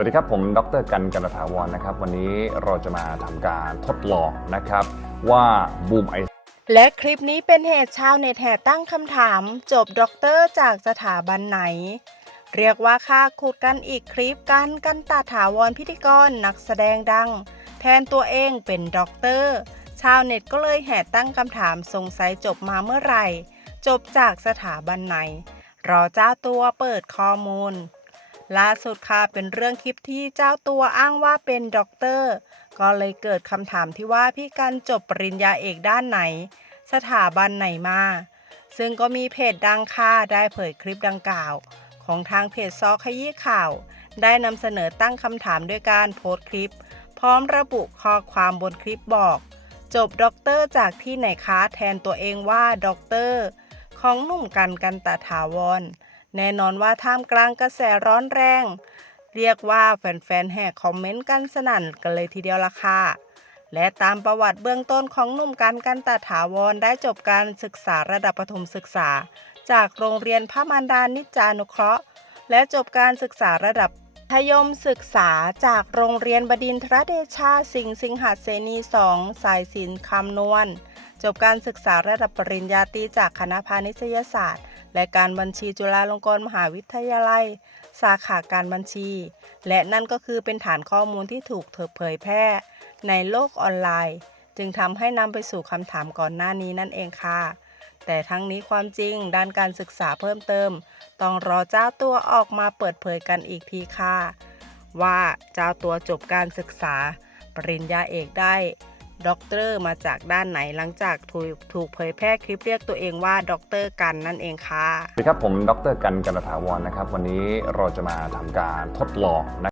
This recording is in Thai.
สวัสดีครับ ผมดรกันกันตถาวรนะครับ วันนี้เราจะมาทำการทดลองนะครับว่าบูมไอและคลิปนี้เป็นเหตุชาวเน็ตแห่ตั้งคำถาม จบด็อกเตอร์จากสถาบันไหน เรียกว่าค่าขุดกันอีกคลิปกันกันตาถาวรพิธีกรนักแสดงดัง แทนตัวเองเป็นด็อกเตอร์ชาวเน็ตก็เลยแห่ตั้งคำถามสงสัยจบมาเมื่อไหร่ จบจากสถาบันไหน รอเจ้าตัวเปิดข้อมูล ล่าสุดค่ะเป็นเรื่องคลิปที่เจ้าตัวอ้างว่าเป็นด็อกเตอร์ ก็เลยเกิดคำถามที่ว่าพี่กันจบปริญญาเอกด้านไหน สถาบันไหนมา ซึ่งก็มีเพจดังค่ะได้เผยคลิปดังกล่าว ของทางเพจซอขยี้ข่าว ได้นำเสนอตั้งคำถามด้วยการโพสต์คลิป พร้อมระบุข้อความบนคลิปบอก จบด็อกเตอร์จากที่ไหนคะแทนตัวเองว่าด็อกเตอร์ของหนุ่มกันกันตาถาวร แน่นอนว่าท่ามกลางกระแสร้อนแรง เรียกว่าแฟนๆแห่คอมเมนต์กันสนั่นกันเลยทีเดียวละค่ะ และตามประวัติเบื้องต้นของหนุ่มกันกันตาถาวรได้จบการศึกษาระดับประถมศึกษา จากโรงเรียนพระมารดานิจานุเคราะห์ และจบการศึกษาระดับมัธยมศึกษาจากโรงเรียนบดินทรเดชาสิงห์สิงหัสเสนีสองสายศิลป์คำนวณ จบการศึกษาระดับปริญญาตรีจากคณะพาณิชยศาสตร์ และการบัญชีจุฬาลงกรณ์มหาวิทยาลัย สาขาการบัญชี และนั่นก็คือเป็นฐานข้อมูลที่ถูกเผยแพร่ ในโลกออนไลน์ จึงทำให้นำไปสู่คำถามก่อนหน้านี้นั่นเองค่ะ แต่ทั้งนี้ความจริงด้านการศึกษาเพิ่มเติม ต้องรอเจ้าตัวออกมาเปิดเผยกันอีกทีค่ะ ว่าเจ้าตัวจบการศึกษา ปริญญาเอกได้ ด็อกเตอร์มาจากด้านไหนหลังจากถูกถูกเผยแพร่คลิปเรียกตัวเองว่าด็อกเตอร์กันนั่นเองค่ะ สวัสดีครับผมดรกันกันตถาวรนะครับ วันนี้เราจะมาทำการทดลองนะ